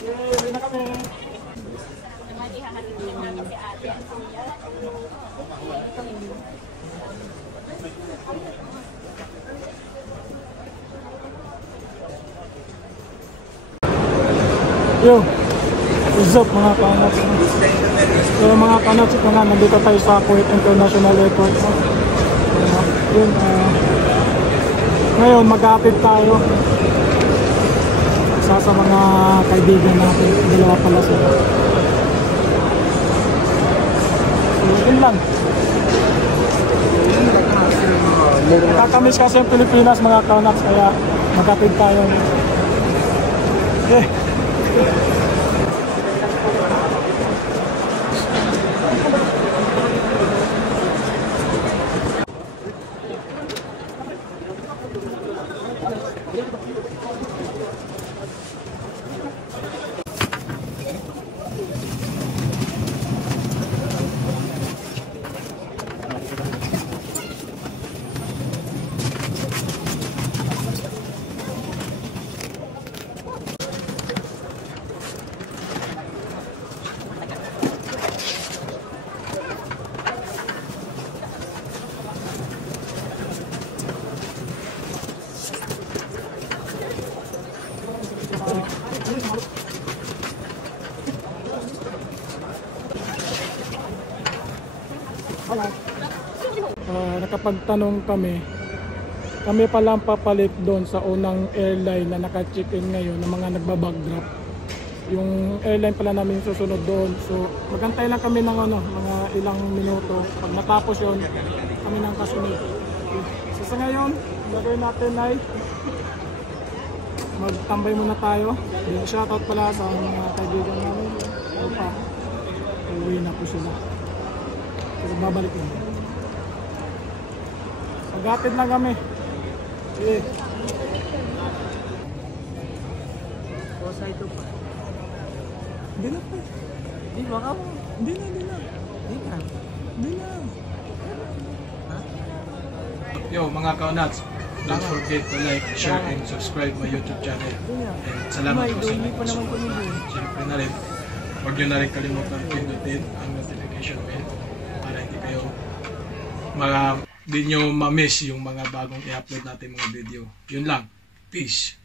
Uwi na kami. Yo, what's up mga kanats? So mga kanats, ito nga, nandito tayo sa Kuwait International Airport. Yun, ngayon mag-a-attend tayo isa sa mga kaibigan natin. Dalawa pala sila. So yun lang. Nakakamiss kasi ang Pilipinas mga kanats, kaya mag-a-attend tayo. Okay. Nakapagtanong kami palang papalit doon sa unang airline na naka-check-in ngayon ng mga nagbabag drop. Yung airline pala namin susunod doon, so magantay lang kami ng mga ilang minuto. Pag natapos yon, kami nang kasunod. So sa ngayon, gagawin natin ay magtambay muna tayo. Shoutout pala sa mga kaibigan namin. Uwi na po sila. So babalik na. Mag-atid lang kami. Sige. Kosa ito pa. Hindi na pa. Hindi ba ka mo? Hindi na. Hindi na. Ha? Yo mga kaunats, don't forget to like, share, and subscribe my YouTube channel. And salamat po sa inyo. Siyempre na rin, huwag nyo na rin kalimutan pindutin ang notification bell para hindi kayo di nyo ma-miss yung mga bagong i-upload natin mga video. Yun lang. Peace.